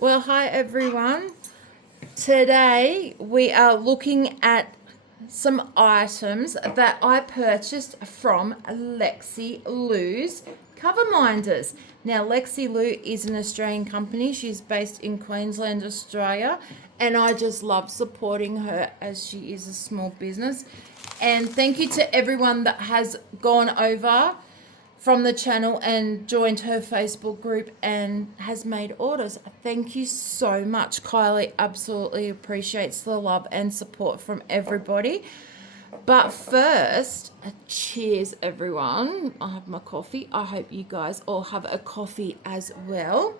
Well, hi everyone. Today we are looking at some items that I purchased from Lexi Lou's Cover Minders. Now, Lexi Lou is an Australian company. She's based in Queensland, Australia, and I just love supporting her as she is a small business. And thank you to everyone that has gone over from the channel and joined her Facebook group and has made orders. Thank you so much. Kylie absolutely appreciates the love and support from everybody. But first, cheers everyone. I have my coffee. I hope you guys all have a coffee as well.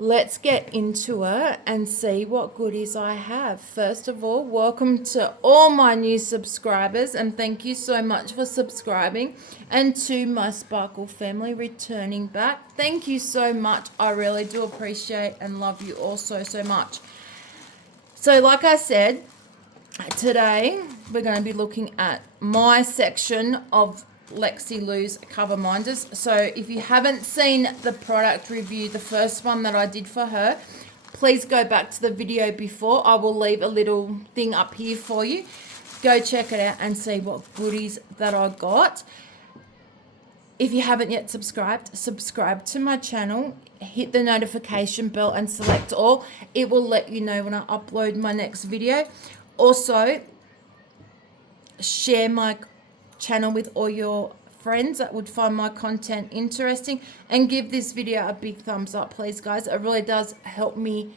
Let's get into it and see what goodies I have. First of all, welcome to all my new subscribers and thank you so much for subscribing. And to my Sparkle family returning back, thank you so much. I really do appreciate and love you all so much. So like I said, today we're going to be looking at my section of Lexi Lou's Cover Minders. So if you haven't seen the product review, the first one that I did for her, please go back to the video before. I will leave a little thing up here for you. Go check it out and see what goodies that I got. If you haven't yet subscribed, subscribe to my channel, hit the notification bell and select all. It will let you know when I upload my next video. Also, share my channel with all your friends that would find my content interesting, and give this video a big thumbs up, please guys. It really does help me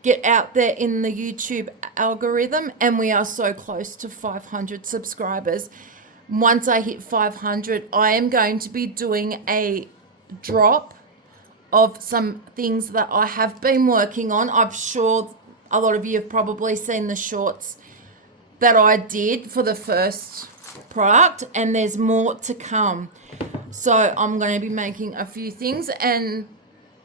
get out there in the YouTube algorithm, and we are so close to 500 subscribers. Once I hit 500, I am going to be doing a drop of some things that I have been working on. I'm sure a lot of you have probably seen the shorts that I did for the first product, and there's more to come. So I'm going to be making a few things and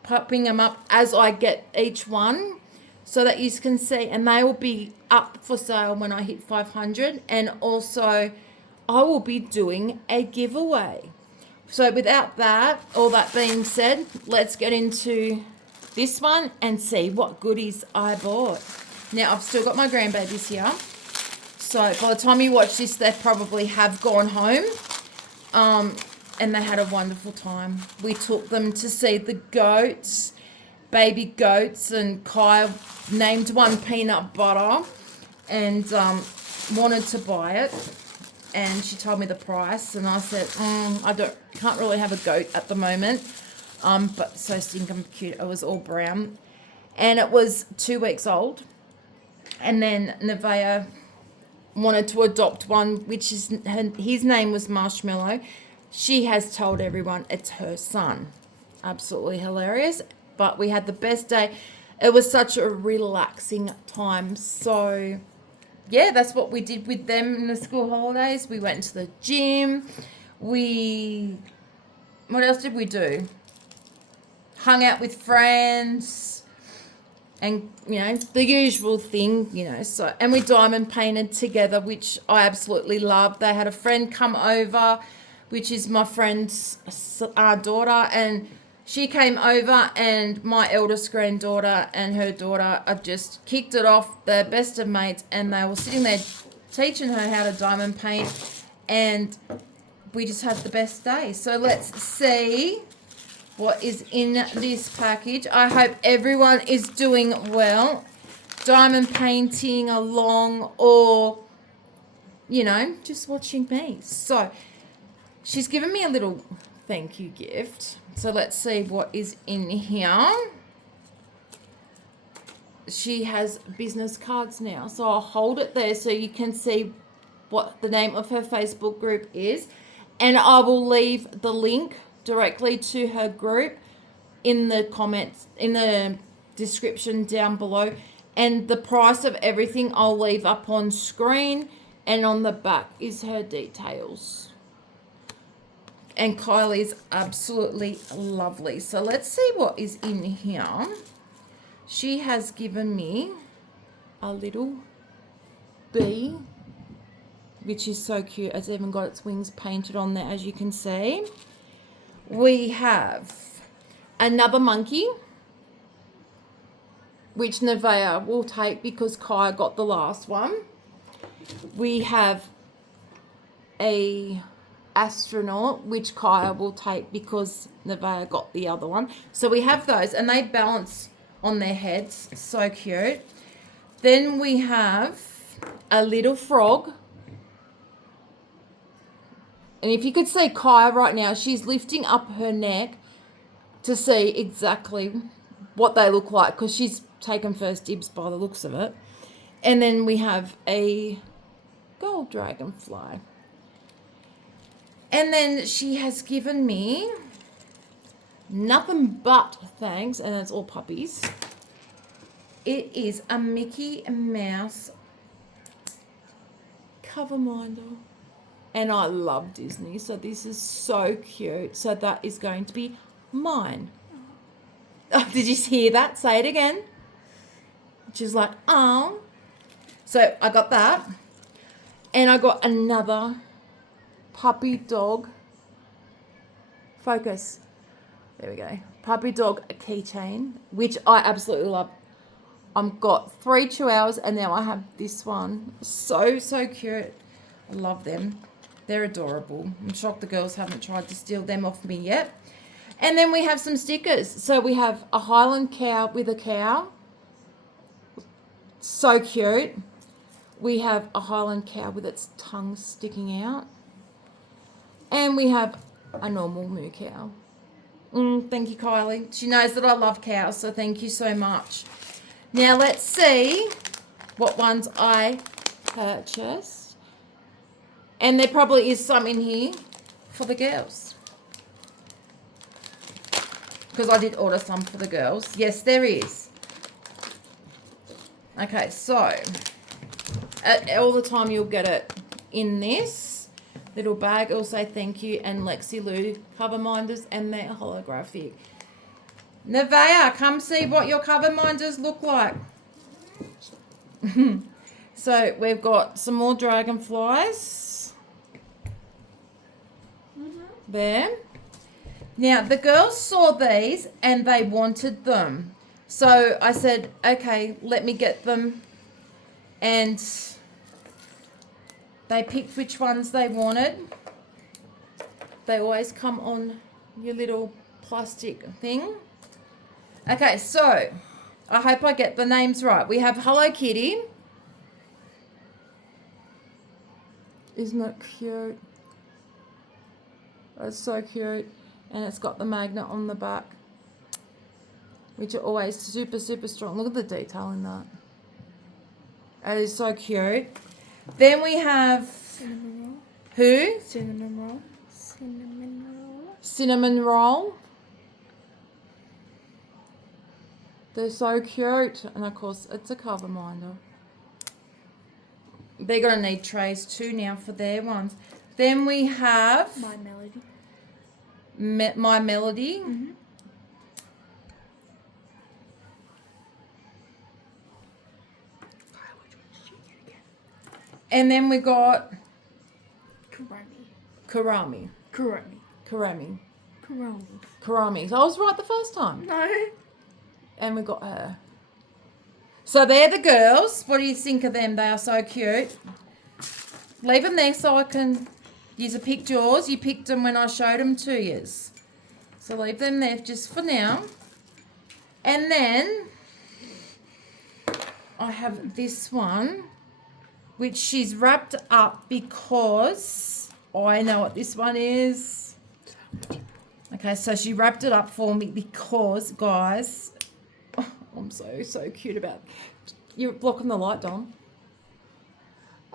popping them up as I get each one so that you can see, and they will be up for sale when I hit 500. And also I will be doing a giveaway. So without that, all that being said, let's get into this one and see what goodies I bought. Now I've still got my grandbabies here. So by the time you watch this, they probably have gone home. And they had a wonderful time. We took them to see the goats, baby goats, and Kai named one Peanut Butter and wanted to buy it. And she told me the price, and I said, can't really have a goat at the moment. But so stinking cute. It was all brown. And it was 2 weeks old. And then Nevaeh wanted to adopt one, which is his name was Marshmallow. She has told everyone it's her son. Absolutely hilarious. But we had the best day. It was such a relaxing time. So yeah, that's what we did with them in the school holidays. We went to the gym. What else did we do? Hung out with friends. And, you know, the usual thing, you know. So, and we diamond painted together, which I absolutely loved. They had a friend come over, which is my friend's daughter, and she came over, and my eldest granddaughter and her daughter have just kicked it off. They're best of mates, and they were sitting there teaching her how to diamond paint, and we just had the best day. So let's see what is in this package. I hope everyone is doing well, diamond painting along, or, you know, just watching me. So she's given me a little thank you gift. So let's see what is in here. She has business cards now. So I'll hold it there so you can see what the name of her Facebook group is. And I will leave the link directly to her group in the comments, in the description down below. And the price of everything I'll leave up on screen, and on the back is her details. And Kylie's absolutely lovely. So let's see what is in here. She has given me a little bee, which is so cute. It's even got its wings painted on there, as you can see. We have another monkey, which Nevaeh will take because Kaya got the last one. We have a astronaut, which Kaya will take because Nevaeh got the other one. So we have those, and they balance on their heads. So cute. Then we have a little frog. And if you could see Kaya right now, she's lifting up her neck to see exactly what they look like because she's taken first dibs by the looks of it. And then we have a gold dragonfly. And then she has given me nothing but thanks, and it's all puppies. It is a Mickey Mouse cover minder. And I love Disney, so this is so cute. So that is going to be mine. Oh, did you hear that? Say it again. She's like, oh. So I got that. And I got another puppy dog. Focus. There we go. Puppy dog keychain, which I absolutely love. I've got 3 chihuahuas and now I have this one. So cute. I love them. They're adorable. I'm shocked the girls haven't tried to steal them off me yet. And then we have some stickers. So we have a Highland cow with a cow. So cute. We have a Highland cow with its tongue sticking out. And we have a normal moo cow. Thank you, Kylie. She knows that I love cows, so thank you so much. Now let's see what ones I purchased. And there probably is some in here for the girls. Because I did order some for the girls. Yes, there is. Okay, so all the time you'll get it in this little bag. It'll say thank you and Lexi Lou cover minders, and they're holographic. Nevaeh, come see what your cover minders look like. So we've got some more dragonflies. There. Now the girls saw these and they wanted them. So I said, okay, let me get them. And they picked which ones they wanted. They always come on your little plastic thing. Okay, so I hope I get the names right. We have Hello Kitty. Isn't that cute? That's so cute. And it's got the magnet on the back, which are always super strong. Look at the detail in that. That is so cute. Then we have cinnamon roll. Who? Cinnamon roll. Cinnamon roll. Cinnamon roll. They're so cute. And of course, it's a cover minder. They're going to need trays too now for their ones. Then we have My Melody. My Melody. Mm-hmm. And then we got Karami. So I was right the first time. No. And we got her. So they're the girls. What do you think of them? They are so cute. Leave them there so I can use a picked yours. You picked them when I showed them to you. So leave them there just for now. And then I have this one, which she's wrapped up because I know what this one is. Okay, so she wrapped it up for me because, guys, I'm so cute about it. You're blocking the light, Dom.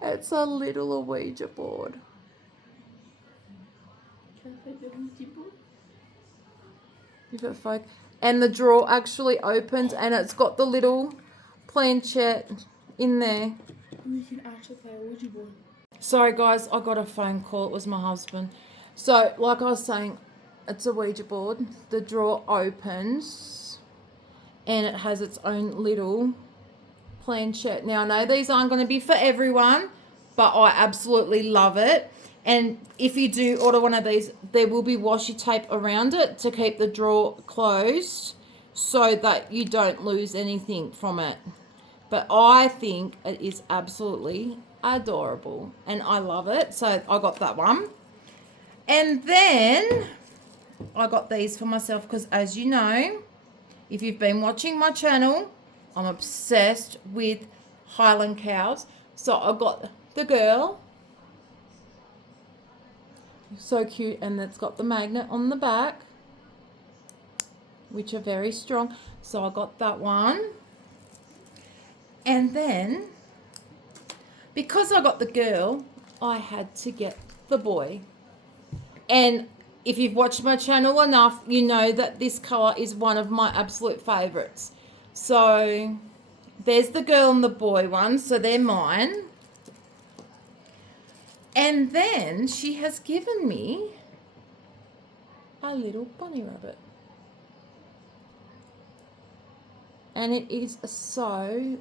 It's a little Ouija board. Can I take the Ouija board? You've got folk. And the drawer actually opens and it's got the little planchette in there. We can actually play a Ouija board. Sorry, guys, I got a phone call. It was my husband. So, like I was saying, it's a Ouija board. The drawer opens and it has its own little planchette. Now, I know these aren't going to be for everyone, but I absolutely love it. And if you do order one of these, there will be washi tape around it to keep the drawer closed so that you don't lose anything from it. But I think it is absolutely adorable and I love it. So I got that one. And then I got these for myself because, as you know, if you've been watching my channel, I'm obsessed with Highland Cows. So I got the girl. So cute, and it's got the magnet on the back, which are very strong. So I got that one. And then, because I got the girl, I had to get the boy. And if you've watched my channel enough, you know that this colour is one of my absolute favourites. So there's the girl and the boy one, so they're mine. And then she has given me a little bunny rabbit. And it is so,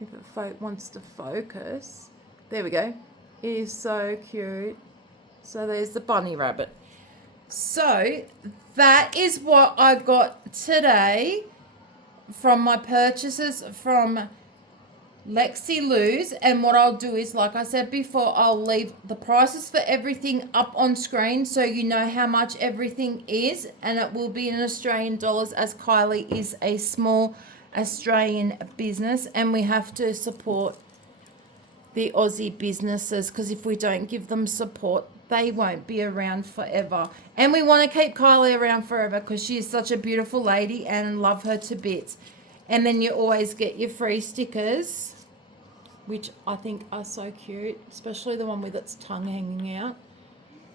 if it wants to focus, there we go. It is so cute. So there's the bunny rabbit. So that is what I got today from my purchases from Lexi Lou's. And what I'll do is, like I said before, I'll leave the prices for everything up on screen so you know how much everything is, and it will be in Australian dollars, as Kylie is a small Australian business and we have to support the Aussie businesses, because if we don't give them support, they won't be around forever. And we want to keep Kylie around forever because she is such a beautiful lady and love her to bits. And then you always get your free stickers, which I think are so cute, especially the one with its tongue hanging out.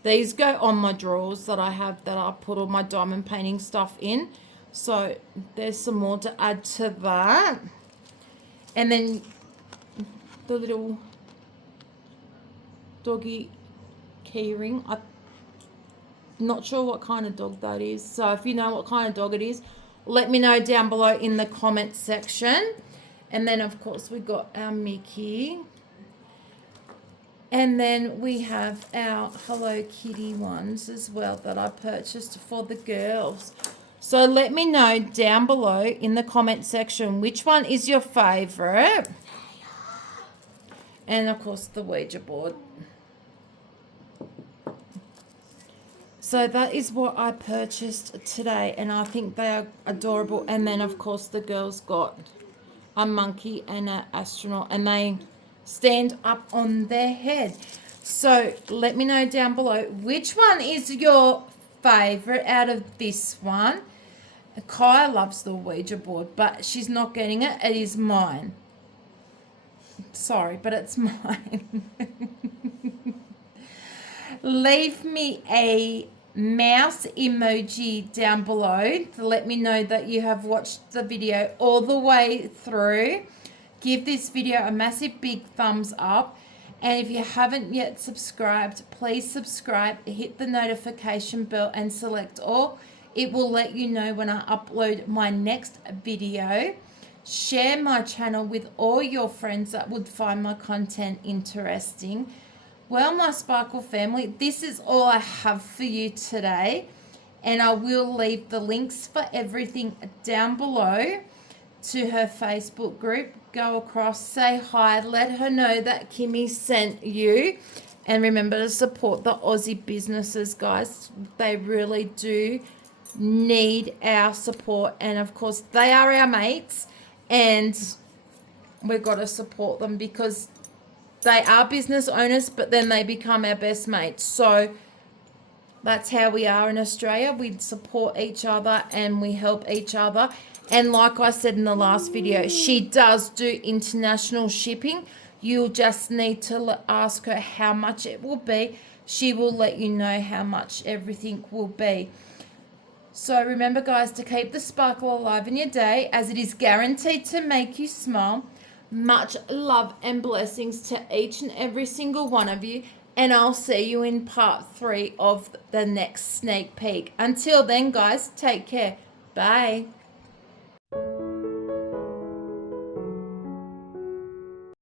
These go on my drawers that I have that I put all my diamond painting stuff in. So there's some more to add to that. And then the little doggy key ring. I'm not sure what kind of dog that is. So if you know what kind of dog it is, let me know down below in the comment section. And then, of course, we got our Mickey. And then we have our Hello Kitty ones as well that I purchased for the girls. So let me know down below in the comment section which one is your favourite. And, of course, the Ouija board. So that is what I purchased today, and I think they are adorable. And then, of course, the girls got a monkey and an astronaut, and they stand up on their head. So let me know down below which one is your favourite out of this one. Kaya loves the Ouija board, but she's not getting it. It is mine. Sorry, but it's mine. Leave me a mouse emoji down below to let me know that you have watched the video all the way through. Give this video a massive big thumbs up, and if you haven't yet subscribed, please subscribe, hit the notification bell and select all. It will let you know when I upload my next video. Share my channel with all your friends that would find my content interesting. Well, my Sparkle family, this is all I have for you today, and I will leave the links for everything down below to her Facebook group. Go across, say hi, let her know that Kimmy sent you, and remember to support the Aussie businesses, guys. They really do need our support, and of course they are our mates, and we've got to support them because they are business owners, but then they become our best mates. So that's how we are in Australia. We support each other and we help each other. And like I said in the last video, she does do international shipping. You'll just need to ask her how much it will be. She will let you know how much everything will be. So remember, guys, to keep the sparkle alive in your day, as it is guaranteed to make you smile. Much love and blessings to each and every single one of you. And I'll see you in part 3 of the next sneak peek. Until then, guys, take care. Bye.